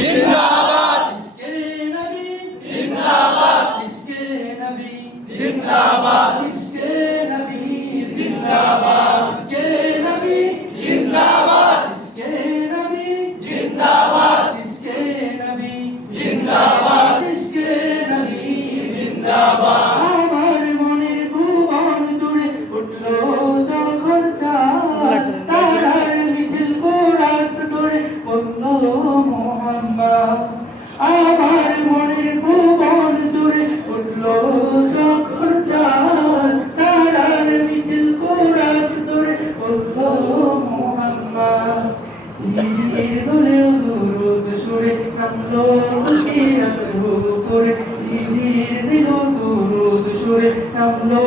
जिंदाबाद इश्के नबी जिंदाबाद इश्के नबी जिंदाबाद इश्के नबी जिंदाबाद इश्के नबी जिंदाबाद इश्के नबी जिंदाबाद इश्के नबी जिंदाबाद इश्के नबी जिंदाबाद আমার মনের ভুবন জুড়ে উঠলো যখন চাঁদ তারার মিছিল কোরাস ধরে বলল মোহাম্মদ আমার মনের ভুবন জুড়ে উঠলো যখন চাঁদ তারার মিছিল কোরাস ধরে বলল মোহাম্মদ জিজির দোলে দুরুদ সুরে নামলো মুশকিরাত করে জিজির দিল দুরুদ সুরে নামলো